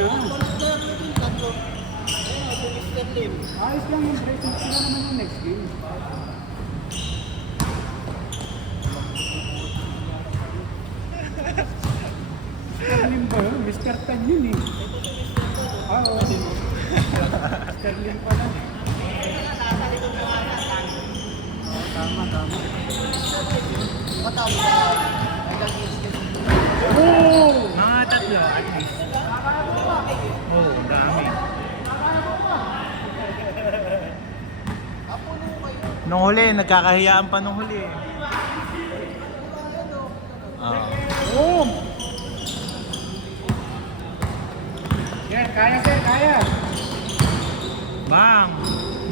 na. Tatlo. Ayun, si Mr. Lim. Ayos lang yung present sila naman yung next game. Mr. Lim ba yun? Mr. Tan yun eh. Ah, oo. Mr. Lim pala. Oo, tama, tama. Matapos na. Hanggang instant. Oh! Mga tatlo at least. Oh, dami. Apo nung kayo. Nung huli, nagkakahiyaan pa nung huli eh. Oh! Yan, kaya sir, kaya. Bang!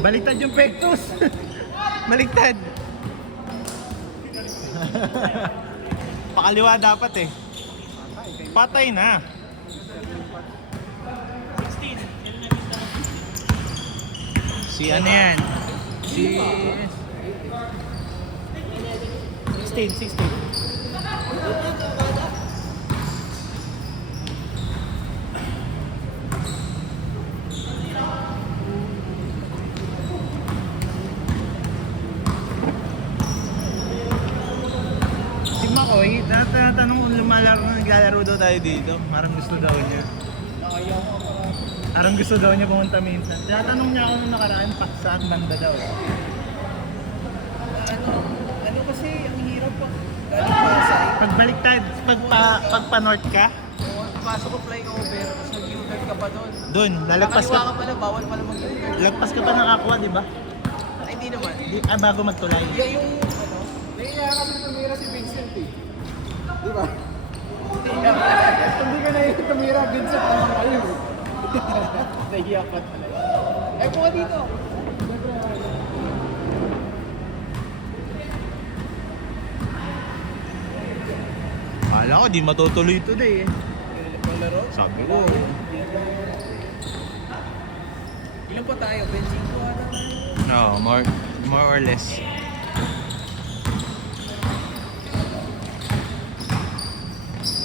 Baliktad yung pectus! Baliktad! Pakaliwa dapat eh. Patay na. 16. Si ano yan? Si... 16. Si Makoy, tinatanong kung naglalaro daw tayo dito. Parang gusto daw niya. Parang gusto daw niya pumunta minsan. Tinatanong niya ako nung nakaraan pa saan banda daw. Ano kasi, ang hirap pa. Galing Pasay. Pagbaliktad, pagpa-north ka, Pasok ko flyover, tapos mag-U-turn ka pa doon. doon, lalagpas Nakaliwa ka ka. pala, bawal pala mag-U-turn. Lagpas ka pa ng Aqua, di ba? Ay, hindi naman. Bago magtulay. Yeah, yung ano, Naiya kasi tumira si Vincent eh. Di ba? hindi na. Hindi ka naiya tumira, Vincent naman kayo eh. Nahiya ka talaga. Eh, buka dito. Akala ko, di matutuloy today eh. Laro? Sabi ko. Ilan pa tayo? 25 ata tayo. No, more or less.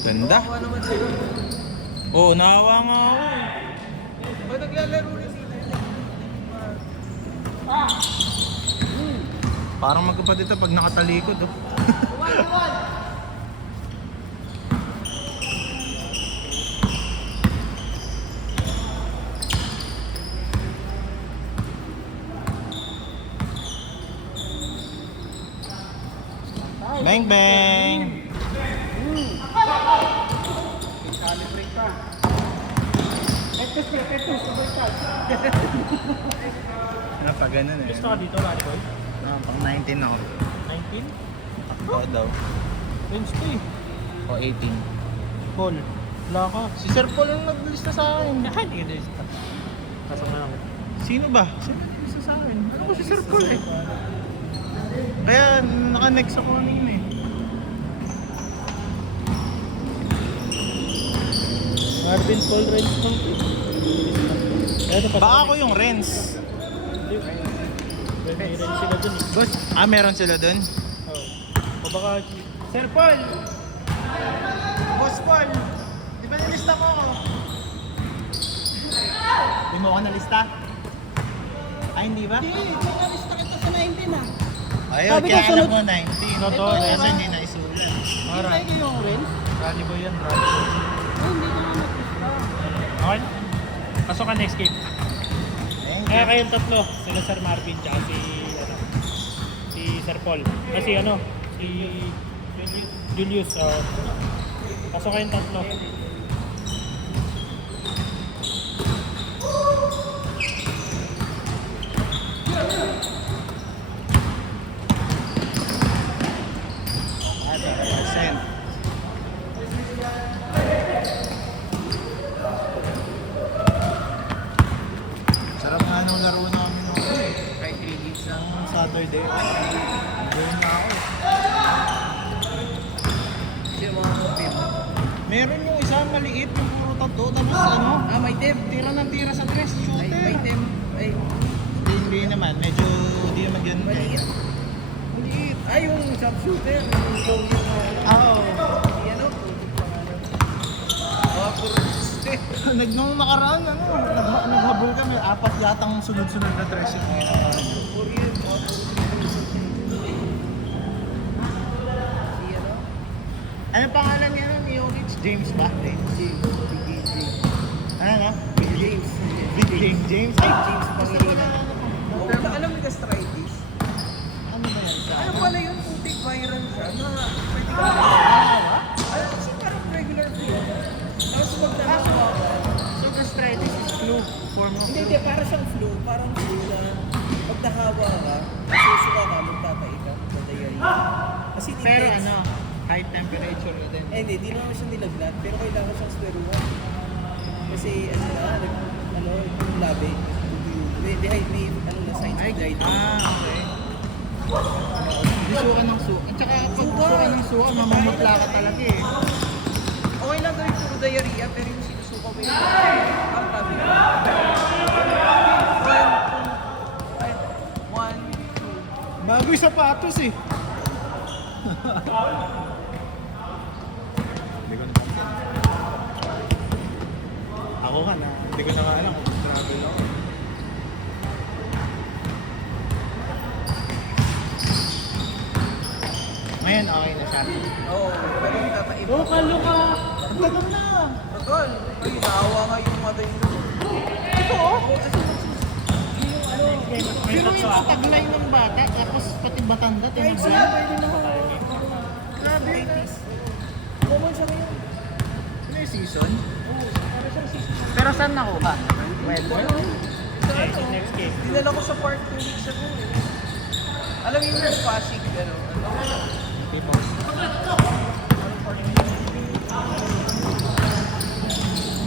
Ganda. Kawawa naman sila. Oo, nakawa nga ako eh. Pag naglalaro rin sila, Parang magkapatid ito pag nakatalikod oh. Bang bang! Calibrate ka. Petus, kabaliktad. Ano pa ganun eh. Gusto ka dito, Rani Boy? Pang 19 ako. 19? Takbo daw. Wednesday. O 18. Paul. Wala ka. Si Sir Paul ang naglista sa akin. Hindi ka din. Pasok na ako. Sino ba? Sino ang naglista sa akin? Ano ko si Sir Paul eh. Kaya naka-next ako kanina eh. Marvin Paul Renz Monte. Baka ako yung Renz. May Renz sila dun eh. Boss, meron sila dun? Oo. O baka... Sir Paul! Boss Paul! Di ba nilista ko ako? Di mo ako nalista? Ay, hindi ba? Hindi, nakalista kita sa 19 ah. Ayun, Sabi ko, kaya alam sunod- mo 19. Ito, Kasi hindi naisulat. Hindi tayo yung rin. Rally Boy yan, Rally Boy. Ay, hindi na naglista. Okay? Pasok ka next game. Thank Kaya you. kayong tatlo, sila Sir Marvin tsaka si Sir Paul. Kasi si Julius. Pasok kayong tatlo. Percent. Sarap nga nung laro namin nung Kahit 3 games lang. Saturday. Doon na ako. Kasi yung mga team. Meron yung isa maliit, yung puro tatlo, tapos ano, Ah, may team. tira ng tira sa tres, Ay, shooter. may team. Ay, Hindi naman, medyo hindi naman ganun. maliit. Maliit. Ay, yung sharpshooter. Yung Oo. ano? Yung ano? Puro Nung nakaraan, naghabol kami. 4 yatang sunod-sunod na dressing. Ano pangalan niya nun? Jokic? James ba? Ano na? Big James. Big James. James? Ay, James Pangilinan. Pero alam ni gastritis. ano ba yan? Ano pala yun? Putik viral siya. Na pwede ka na. Alam kasi parang regular flu. Tapos pag nakawa ka. So, gastritis is flu. Form of Hindi, para siyang flu. Parang flu na pag nahawa ka, nasusuka ka, magtatay ka, magdadiarrhea. Kasi Pero depends. ano, high temperature na din. Hindi, di naman siya nilaglat, pero kailangan siyang steruan. Kasi yung labi, may signs of diabetes. Okay. Bisukan ng suka. At saka pag bisukan ng suka, mamamutla ka talaga eh. Okay lang gawin puro diarrhea, pero yung sinusuka mo yung ang tabi. 1, 2. Bago yung sapatos eh. Hindi ko na ako ka na. Hindi ko na nga alam kung travel ako. Ngayon okay na siya. Oo, pero nagkakaiba. Oh, kalo ka! Ang tagal na! Totoo, ay naawa nga yung mother nyo. Ito oh! Pero yung taglay ng bata, tapos pati batanda, Kahit sila, tinagyan. pwede na ako. Grabe. Common siya ngayon. Ano yung season? Para siyang season. Pero saan nakuha? Melbourne? Next game. Dinala ko sa park 2 weeks ago eh. Alam mo yung Pasig, ano?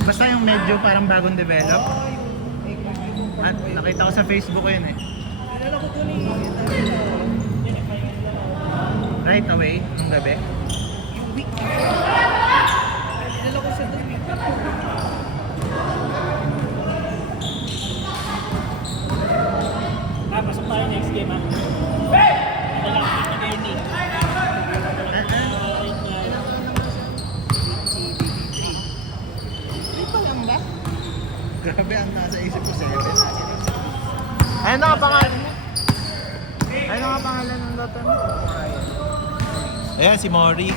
Basta yung medyo parang bagong develop. Yung At nakita ko sa Facebook ko yun eh. dinala ko doon eh. Right away, nung gabi. Yung week before. Dinala ko siya doon week before. Pasok tayo next game ha. Ito lang, Ernie. Ito lang ba? Grabe ang nasa isip ko 7. Ayun na nga pangalan mo? Ayun na nga pangalan ng dota mo? Ayan si Mori.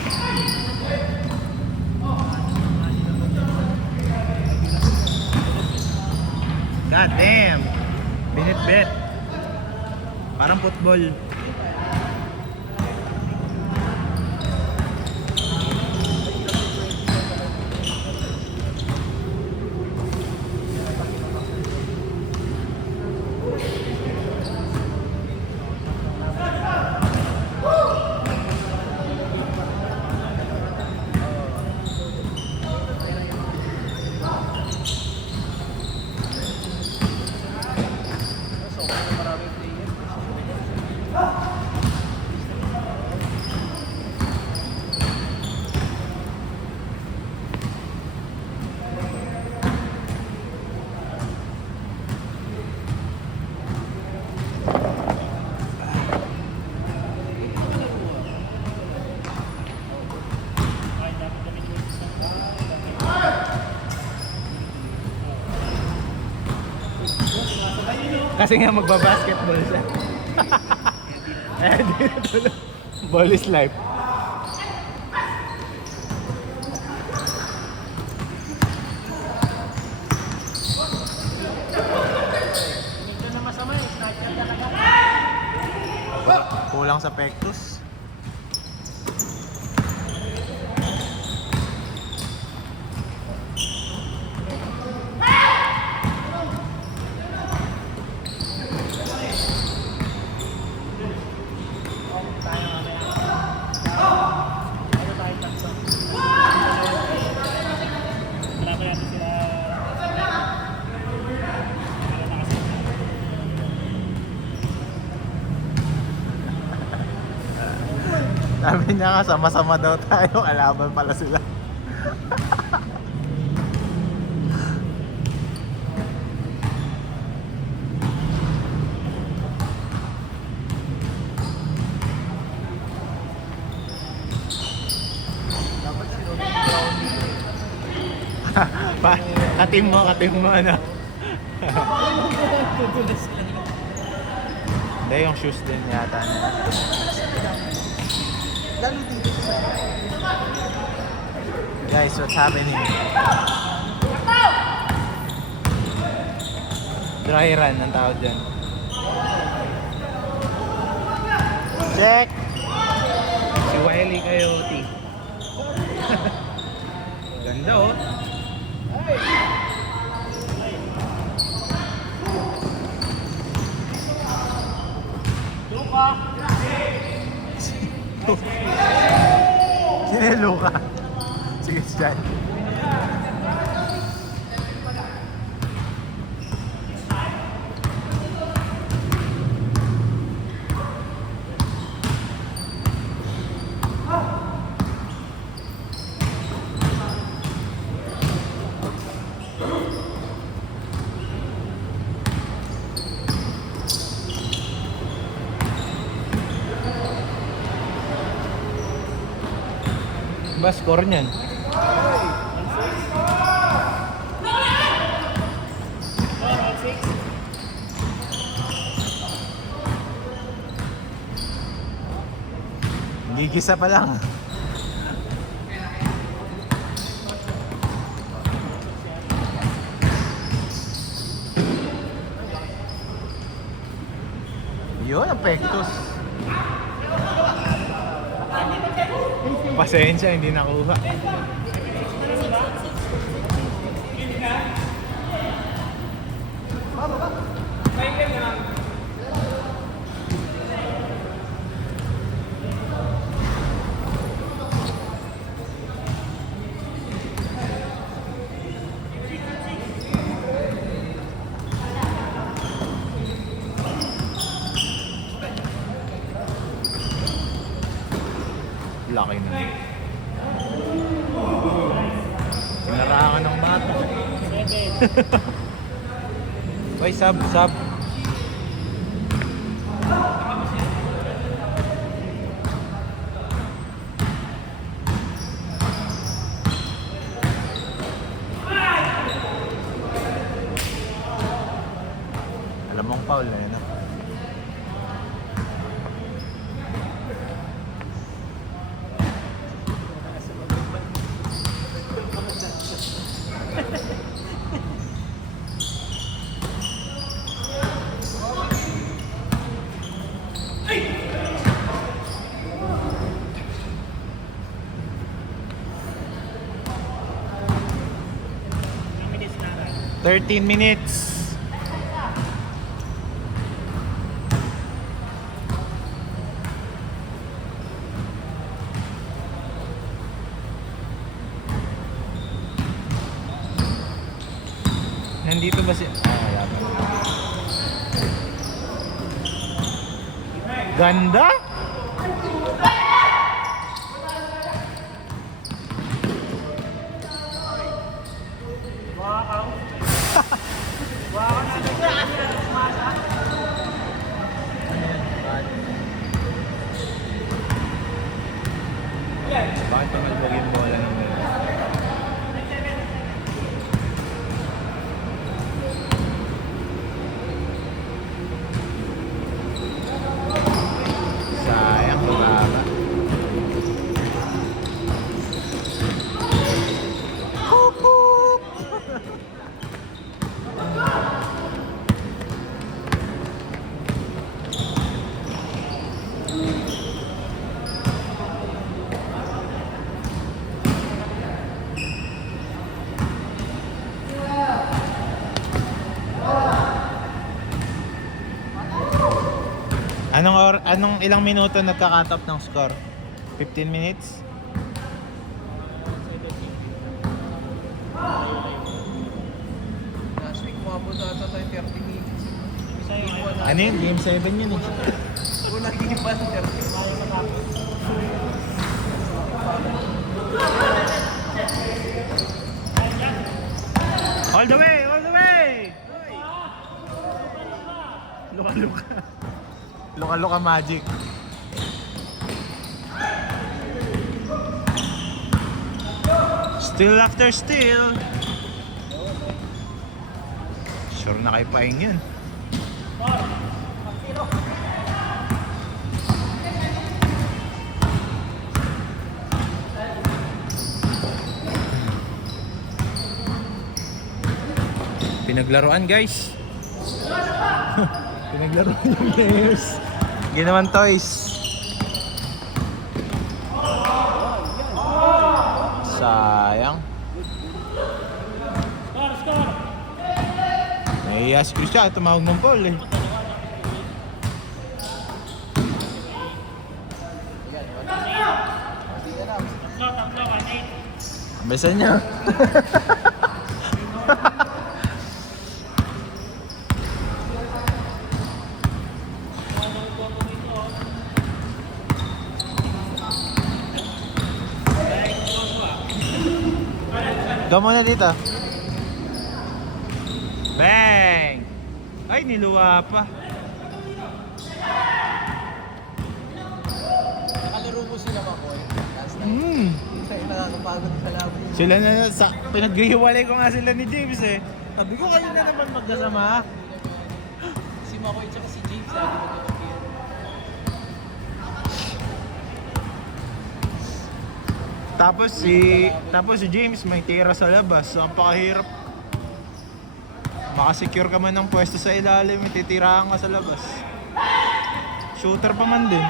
God damn! Binit-bit. Parang football. Maraming player. Kasi nga magbabasketball siya. Eh, di na tuloy. Ball is life. Ito na masama eh. Sniper talaga. Kulang sa pectus. Ano tayo takso? Wala pa yata sila. Wala na kasi. Sabi niya nga, sama-sama daw tayo. Alaban pala sila. Dapat si Robin Brown dito eh. Pa Katim mo, ano. Tutulas lang. Hindi, yung shoes din yata na. Lalo dito sa Guys, what's happening? Dry run ang tawag dyan. Check! Si Wiley Coyote. Ganda oh. Sino yung Luka? Sige, dyan. Ba score niyan? Gigisa pa lang. Yun ang pektos. Pasensya, hindi nakuha. Laki na. Pinarangan ng bata. 7. Uy, sub. Alam mong foul na yun, ah. How minutes na? 13 minutes. Nandito ba si... wala pa. Ganda? Bakit tumalbog yung bola ng dalawa? Sayang, bumaba. Anong ilang minuto nagka-cut off ng score? 15 minutes? last week, umabot ata tayo 30 minutes. Ano yun? Game 7 yun eh. Unang game pa, 30 minutes. All the way! All the way! Luka-luka. Luka-luka magic. Still after still. Sure na kay Paing yun. Pinaglaruan guys. Pinaglaruan yung players. Ginawan toys. Sayang. Score! Nahiya si Christian, tumawag ng Paul eh. Tatlo, 1-8. Besan niya. Ikaw muna dito. Bang! Ay, niluwa pa. Nakalaro mo sila Makoy. Last time. Tayo nakakapagod sa laban. Sila na, pinaghihiwalay ko nga sila ni James eh. Sabi ko kayo na naman magkasama. Si Makoy tsaka si James lagi magkakapir. Tapos si James may tira sa labas. So, ang pakahirap. Makasecure ka man ng pwesto sa ilalim, may titirahan ka sa labas. Shooter pa man din.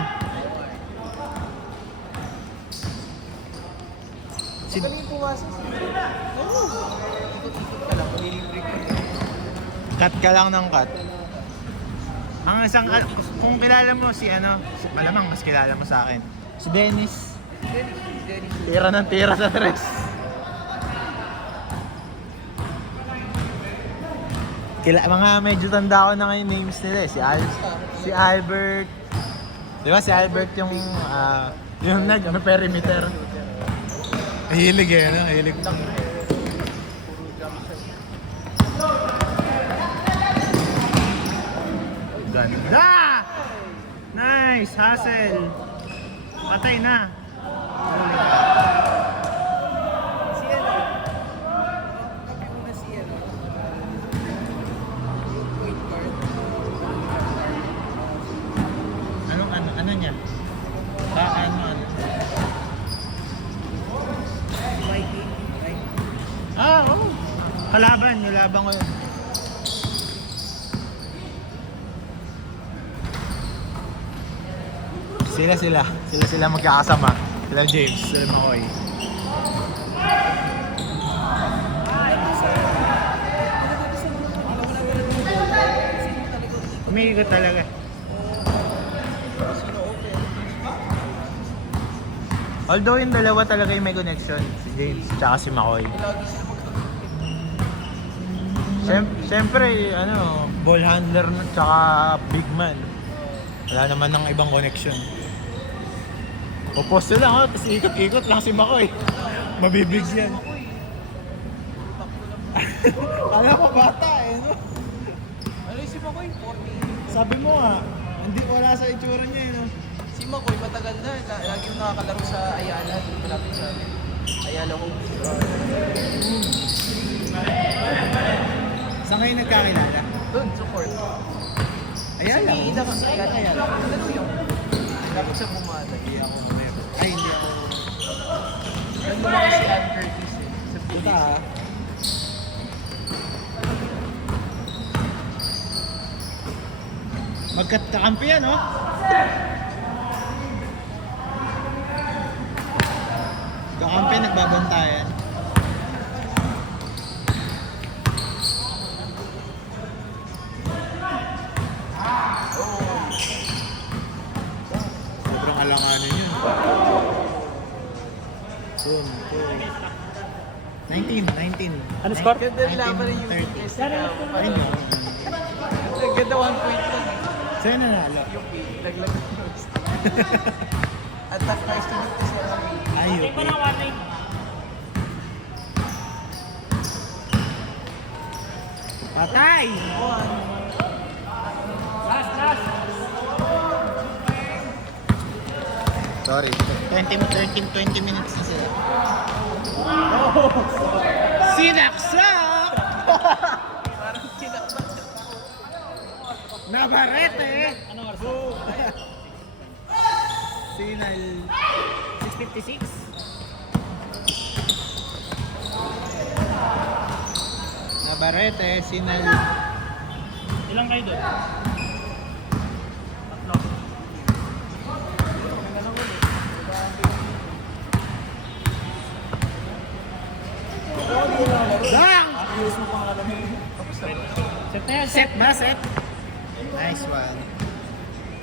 Magaling pumasok si Oo. Ikot-ikot ka lang, malilibre ka. Cut ka lang ng cut. Ang isang, kung kilala mo si malamang mas kilala mo sa akin. Si Dennis. Dennis. Tira ng tira sa tres. Mga medyo tanda ko na ngayon names nila eh. Si Albert. Di ba si Albert yung perimeter. Hilig eh, no? Hilig. Ganda! Nice! Hustle! Patay na! Si Kapi muna si point guard. Ano niya? Ano? Mikey. Right? Oo. Kalaban, yung labang ko yun. Sila magkakasama. Sila James, sila Makoy. Umiikot talaga. Although yung dalawa talaga yung may connection, si James tsaka si Makoy. Siyempre, ball handler tsaka big man. Wala naman ng ibang connection. Oposto lang tapos ikot-ikot lang si Makoy. Mabibigyan. Kala ko bata no? Ano yung si Makoy? 40. Sabi mo hindi wala sa itsura niya no? Si Makoy matagal na. Lagi yung nakakalaro sa Ayala. Malapit sa amin. Ayala ko. Saan kayo nagkakilala? Doon, support. Ayala. Kasi Ida kasi Ayala. Lalo yung dapat siya bumata. Hindi ako aware. Ay, hindi ako. Ano naman si Ann Curtis eh. Sa Puta Magkakampi yan, no? Kakampi, nagbabantayan. Sobrang alanganin yun. 19. Ano score? Ganda rin laban ng UPS. Ay, no. Ganda 1 point lang. Sa'yo nanalo. UP. Laglag ng first. At top nice to meet kasi ang Ay, Patay pa okay. na 1-8. Patay! Last. Sorry, 20 minutes na sila. Sinaksak! parang sinakbak Nabarete! Ano oras? Sinal. 6:56? Nabarete, Sinal. Ilang kayo doon? Tatlo. Dang! Set na yan, Set ba, set? Nice one.